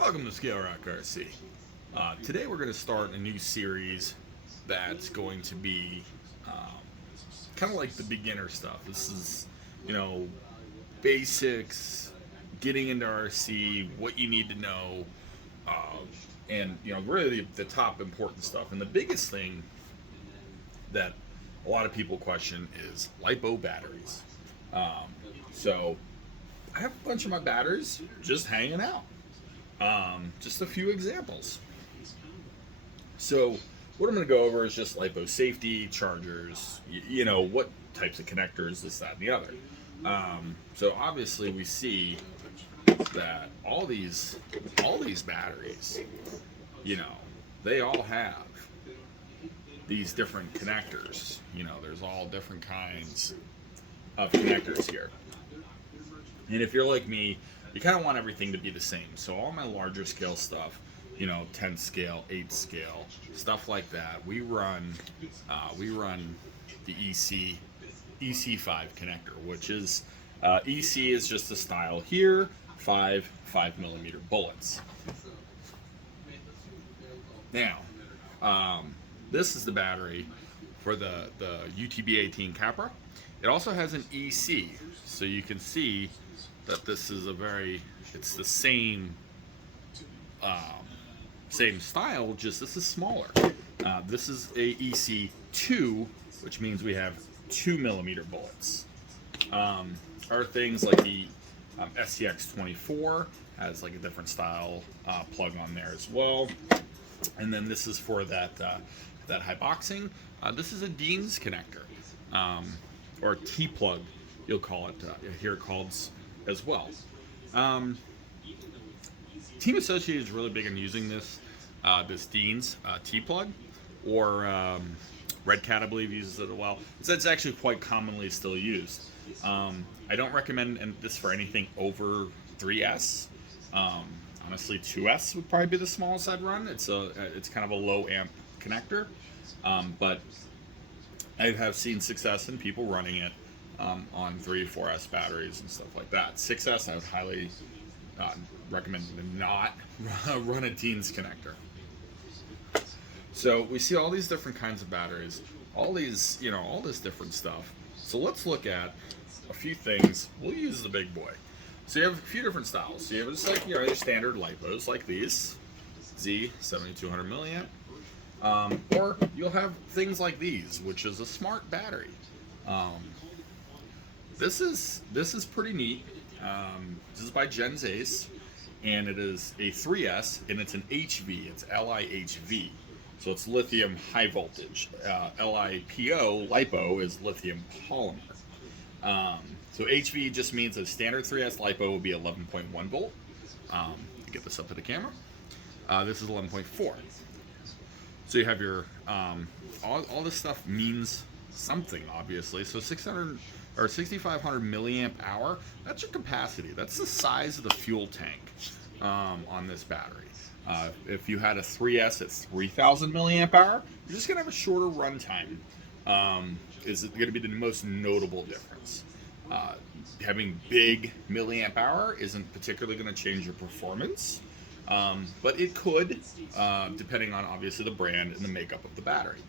Welcome to Scale Rock RC. Today we're going to start a new series that's going to be kind of like the beginner stuff. This is, you know, basics, getting into RC, what you need to know, and really the top important stuff. And the biggest thing that a lot of people question is LiPo batteries. So I have a bunch of my batteries just hanging out. Just a few examples. So what I'm going to go over is just LiPo safety, chargers, what types of connectors, this, that, and the other. So obviously we see that all these batteries, they all have these different connectors. There's all different kinds of connectors here. And if you're like me, you kind of want everything to be the same. So all my larger scale stuff, 10 scale, 8 scale, stuff like that, we run the EC5 connector, which is EC is just the style here, 5 millimeter bullets. Now, this is the battery for the UTB-18 Capra. It also has an EC, so you can see that this is it's the same style, just this is smaller. This is a EC2, which means we have 2 millimeter bullets. Are things like the SCX24 has like a different style plug on there as well. And then this is for that high boxing. This is a Dean's connector, or T-plug, you'll call it here called as well. Team Associated is really big on using this Dean's T-plug, or Red Cat, I believe, uses it as well. It's actually quite commonly still used. I don't recommend this for anything over 3S. Honestly, 2S would probably be the smallest I'd run. It's kind of a low amp connector, but I have seen success in people running it on 3, 4S batteries and stuff like that. 6S, I would highly recommend to not run a Dean's connector. So we see all these different kinds of batteries, all this different stuff. So let's look at a few things. We'll use the big boy. So you have a few different styles. So you have just like your standard LiPos like these, Z 7200 milliamp, or you'll have things like these, which is a smart battery. This is pretty neat. This is by Gens Ace, and it is a 3S, and it's an HV. It's LiHV, so it's lithium high voltage. LiPo is lithium polymer. So HV just means a standard 3S LiPo will be 11.1 volt. Get this up to the camera. This is 11.4. So you have your all this stuff means something, obviously. So 600 or 6,500 milliamp hour. That's your capacity. That's the size of the fuel tank on this battery. If you had a 3S at 3,000 milliamp hour, you're just gonna have a shorter run time. Is going to be the most notable difference. Having big milliamp hour isn't particularly going to change your performance, but it could, depending on obviously the brand and the makeup of the battery.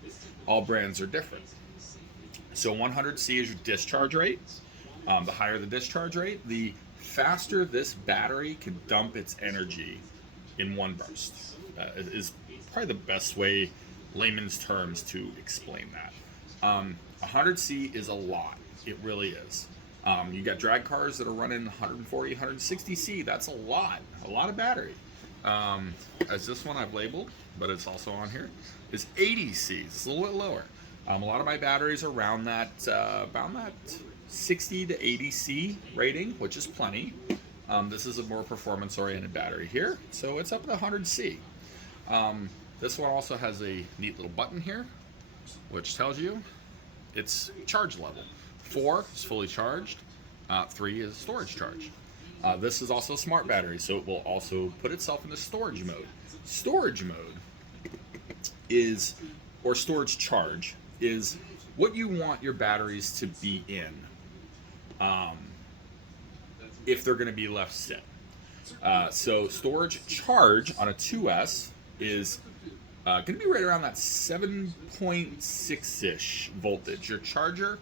All brands are different. So 100C is your discharge rate. The higher the discharge rate, the faster this battery can dump its energy in one burst. Is probably the best way, layman's terms, to explain that. 100C is a lot. It really is. You got drag cars that are running 140, 160C. That's a lot of battery. As this one I've labeled, but it's also on here, is 80C. It's a little bit lower. A lot of my batteries are around that 60 to 80C rating, which is plenty. This is a more performance-oriented battery here, so it's up to 100C. This one also has a neat little button here, which tells you its charge level. 4 is fully charged, 3 is storage charge. This is also a smart battery, so it will also put itself into storage mode. Storage mode is, or storage charge, is what you want your batteries to be in if they're going to be left sit. So storage charge on a 2S is going to be right around that 7.6-ish voltage. Your charger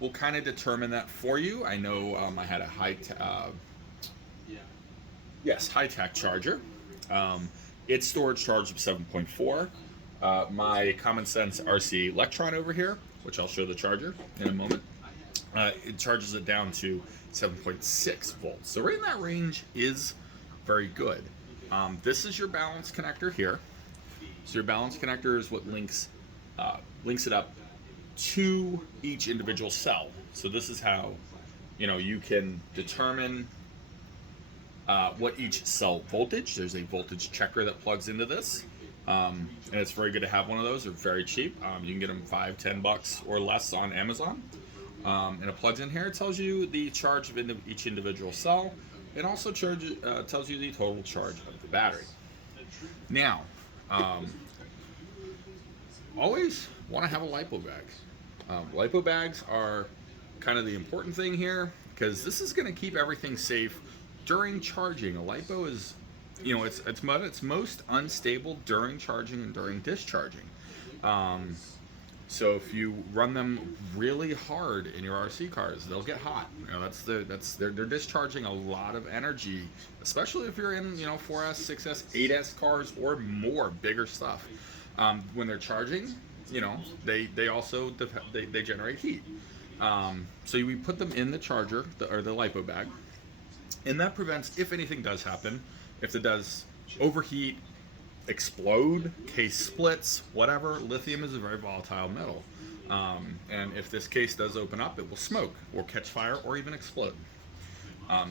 will kind of determine that for you. I know I had a high-tech charger. Its storage charge of 7.4. My common sense RC Electron over here, which I'll show the charger in a moment, it charges it down to 7.6 volts. So right in that range is very good. This is your balance connector here. So your balance connector is what links it up to each individual cell. So this is how you can determine what each cell voltage. There's a voltage checker that plugs into this, and it's very good to have one of those. They're very cheap. You can get them $5-10 or less on Amazon. And it plugs in here. It tells you the charge of each individual cell. It also tells you the total charge of the battery. Now, always want to have a LiPo bag. LiPo bags are kind of the important thing here because this is going to keep everything safe during charging. A LiPo is, it's most unstable during charging and during discharging. So if you run them really hard in your RC cars, they'll get hot. They're discharging a lot of energy, especially if you're in 4S, 6S, 8S cars or more bigger stuff. When they're charging, they also they generate heat. So we put them in the charger or the LiPo bag, and that prevents, if anything does happen, if it does overheat, explode, case splits, whatever. Lithium is a very volatile metal, and if this case does open up, it will smoke or catch fire or even explode.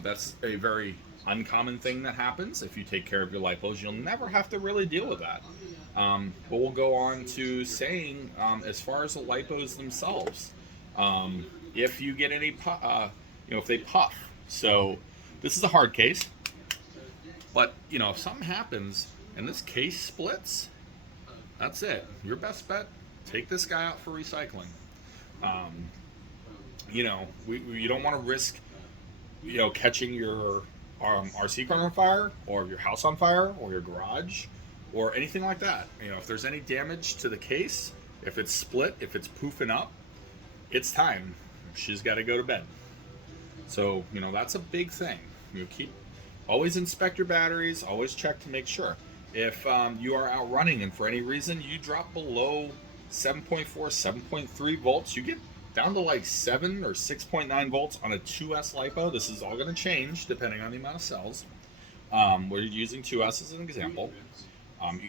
That's a very uncommon thing that happens. If you take care of your LiPos, you'll never have to really deal with that. But we'll go on to saying, as far as the LiPos themselves, if you get any if they puff. So this is a hard case, but if something happens and this case splits, that's it. Your best bet, take this guy out for recycling. You don't want to risk, catching your RC car on fire or your house on fire or your garage or anything like that. If there's any damage to the case, if it's split, if it's poofing up, it's time. She's got to go to bed. So, that's a big thing. Always inspect your batteries, always check to make sure. If you are out running and for any reason you drop below 7.4, 7.3 volts, you get down to like 7 or 6.9 volts on a 2S LiPo. This is all going to change depending on the amount of cells. We're using 2S as an example.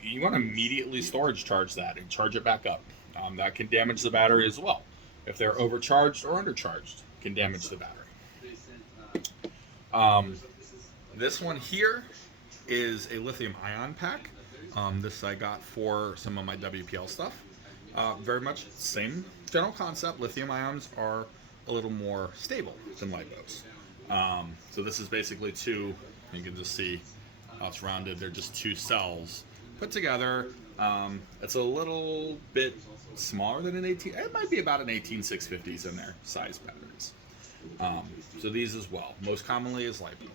You want to immediately storage charge that and charge it back up. That can damage the battery as well. If they're overcharged or undercharged, it can damage the battery. This one here is a lithium ion pack. This I got for some of my WPL stuff. Very much same general concept. Lithium ions are a little more stable than LiPos. So this is basically two, you can just see how it's rounded. They're just two cells put together. It's a little bit smaller than an 18. It might be about an 18650s in their size batteries. So these as well. Most commonly is LiPo.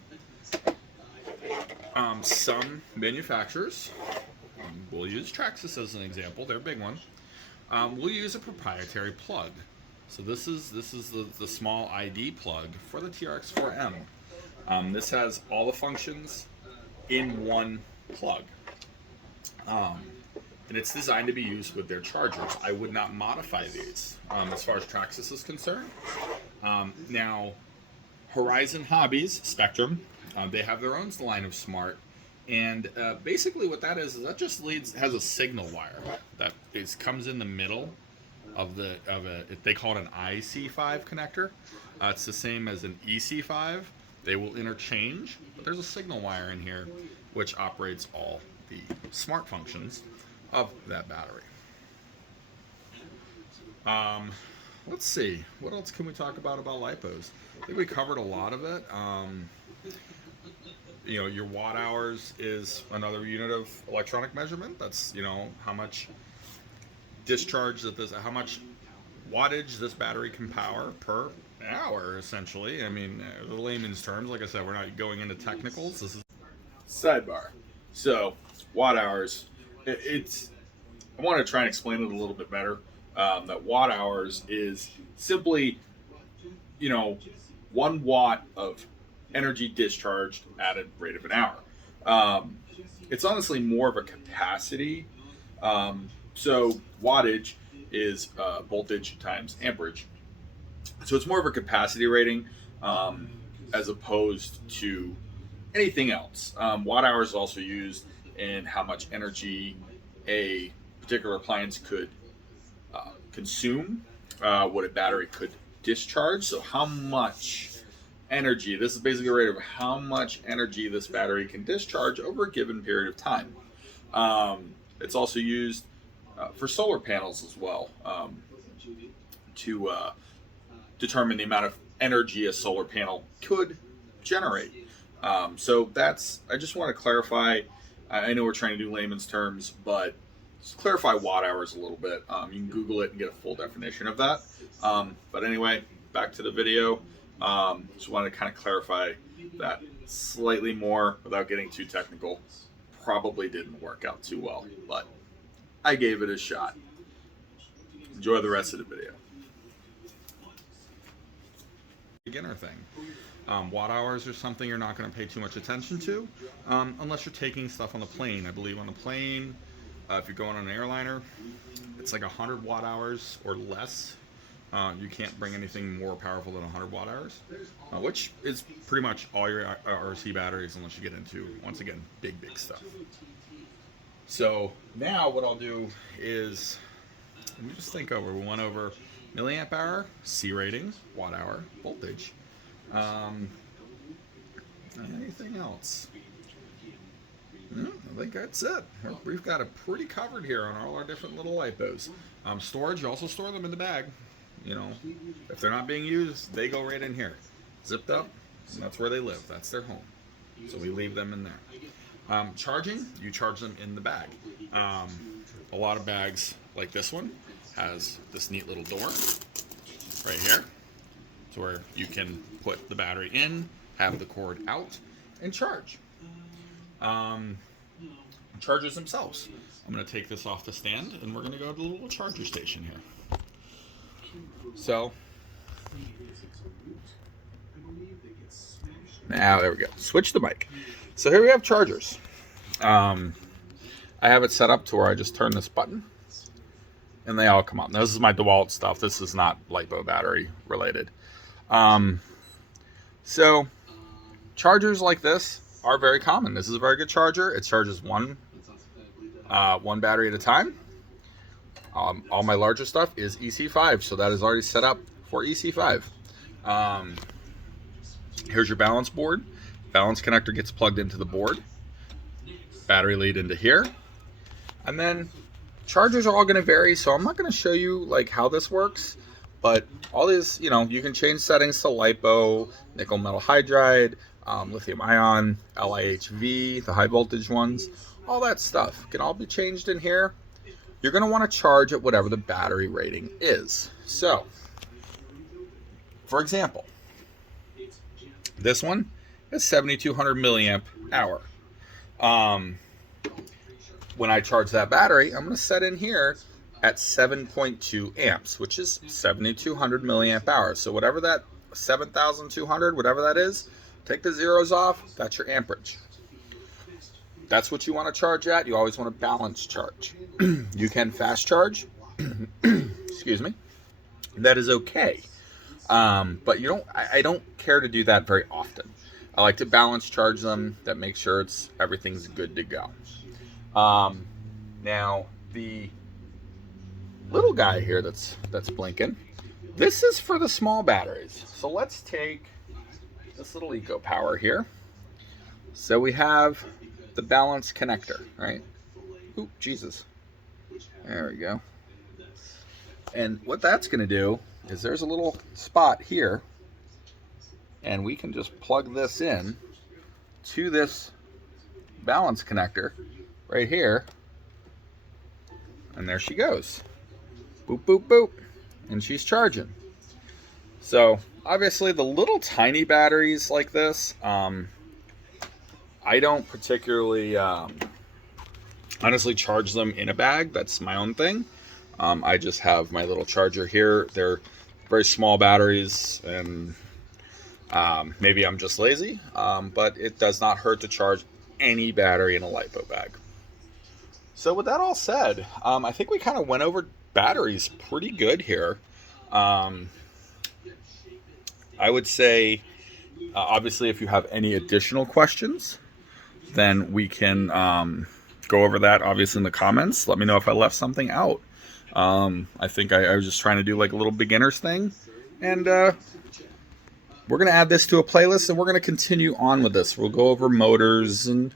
Some manufacturers, we'll use Traxxas as an example. They're a big one. We'll use a proprietary plug. So this is the small ID plug for the TRX4M. This has all the functions in one plug. And it's designed to be used with their chargers. I would not modify these as far as Traxxas is concerned. Now, Horizon Hobbies, Spectrum, they have their own line of smart. And basically what that is that just has a signal wire that comes in the middle of they call it an IC5 connector. It's the same as an EC5. They will interchange, but there's a signal wire in here which operates all the smart functions of that battery. Let's see, what else can we talk about LiPos? I think we covered a lot of it. Your watt hours is another unit of electronic measurement. That's how much discharge how much wattage this battery can power per hour, essentially. I mean, the layman's terms. Like I said, we're not going into technicals. Sidebar. So, watt hours. It's. I want to try and explain it a little bit better. That watt hours is simply, 1 watt of energy discharged at a rate of an hour. It's honestly more of a capacity. So wattage is voltage times amperage. So it's more of a capacity rating as opposed to anything else. Watt hour is also used in how much energy a particular appliance could consume, what a battery could discharge. So how much energy, this is basically a rate of how much energy this battery can discharge over a given period of time. It's also used for solar panels as well, to determine the amount of energy a solar panel could generate. So that's, I just want to clarify. I know we're trying to do layman's terms, but just clarify watt hours a little bit. You can Google it and get a full definition of that. But anyway, back to the video. Just wanted to kind of clarify that slightly more without getting too technical. Probably didn't work out too well, but I gave it a shot. Enjoy the rest of the video. Beginner thing. Watt hours are something you're not going to pay too much attention to unless you're taking stuff on the plane. I believe on the plane, if you're going on an airliner, it's like 100 watt hours or less. You can't bring anything more powerful than 100 watt hours, which is pretty much all your RC batteries unless you get into, once again, big stuff. So now what I'll do is, let me just think over. We went over milliamp hour, C rating, watt hour, voltage. Anything else? I think that's it. We've got it pretty covered here on all our different little LiPos. Storage, you also store them in the bag. If they're not being used, they go right in here, zipped up, and that's where they live. That's their home. So we leave them in there. Charging, you charge them in the bag. A lot of bags like this one has this neat little door right here, to where you can put the battery in, have the cord out, and charge. Chargers themselves. I'm going to take this off the stand, and we're going to go to the little charger station here. So, now there we go. Switch the mic. So here we have chargers. I have it set up to where I just turn this button, and they all come on. This is my DeWalt stuff. This is not LiPo battery related. So chargers like this are very common. This is a very good charger. It charges one battery at a time. All my larger stuff is EC5, so that is already set up for EC5. Here's your balance board. Balance connector gets plugged into the board. Battery lead into here. And then chargers are all going to vary, so I'm not going to show you like how this works, but all these, you can change settings to LiPo, nickel metal hydride, lithium ion, LiHV, the high voltage ones, all that stuff can all be changed in here. You're going to want to charge at whatever the battery rating is. So, for example, this one is 7,200 milliamp hour. When I charge that battery, I'm going to set in here at 7.2 amps, which is 7,200 milliamp hours. So whatever that 7,200, whatever that is, take the zeros off, that's your amperage. That's what you want to charge at. You always want to balance charge. You can fast charge. Excuse me. That is okay. But I don't care to do that very often. I like to balance charge them. That makes sure everything's good to go. Now the little guy here that's blinking, this is for the small batteries. So let's take this little Eco Power here. So we have the balance connector, right? Oop, Jesus. There we go. And what that's going to do is there's a little spot here, and we can just plug this in to this balance connector right here, and there she goes. Boop, boop, boop. And she's charging. So obviously the little tiny batteries like this, I don't particularly honestly charge them in a bag. That's my own thing. I just have my little charger here. They're very small batteries, and maybe I'm just lazy, but it does not hurt to charge any battery in a LiPo bag. So with that all said, I think we kind of went over batteries pretty good here. I would say, obviously, if you have any additional questions, then we can go over that, obviously, in the comments. Let me know if I left something out. I think I was just trying to do like a little beginner's thing. And we're going to add this to a playlist, and we're going to continue on with this. We'll go over motors and,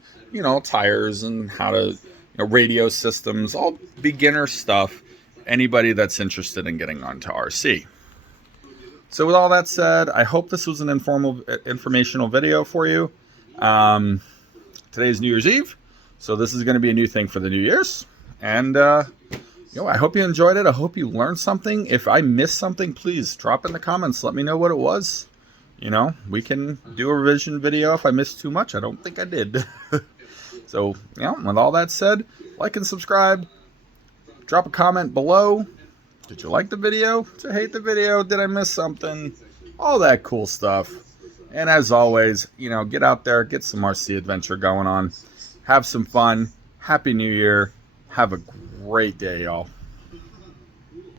tires and how to, radio systems, all beginner stuff. Anybody that's interested in getting onto RC. So with all that said, I hope this was an informational video for you. Today is New Year's Eve, so this is going to be a new thing for the New Year's. And I hope you enjoyed it. I hope you learned something. If I missed something, please drop in the comments. Let me know what it was. We can do a revision video if I missed too much. I don't think I did. So, with all that said, like and subscribe. Drop a comment below. Did you like the video? Did you hate the video? Did I miss something? All that cool stuff. And as always, get out there, get some RC adventure going on. Have some fun. Happy New Year. Have a great day, y'all.